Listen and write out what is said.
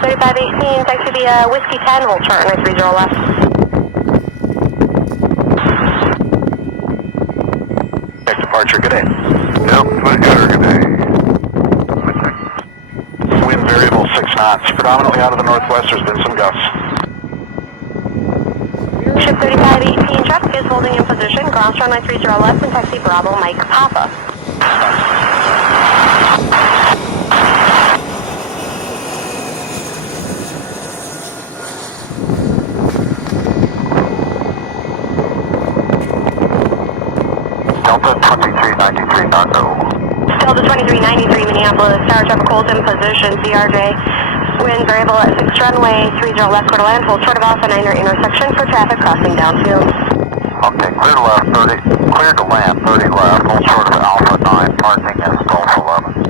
3518, taxi via Whiskey 10, hold short, runway 30 left. Next departure, good day. Yep, good day. Wind variable 6 knots, predominantly out of the northwest, there's been some gusts. Ship 3518, traffic is holding in position, ground runway 30 left and taxi Bravo Mike Papa. Delta 2393, not go. Delta 2393, Minneapolis, tower traffic holds in position, CRJ. Wind variable at 6 runway, 30 left, clear to land, hold short of Alpha 9 intersection for traffic crossing downfield. Okay, clear to left, 30, clear to land, 30 left, hold short of Alpha 9, parking is Gulf 11.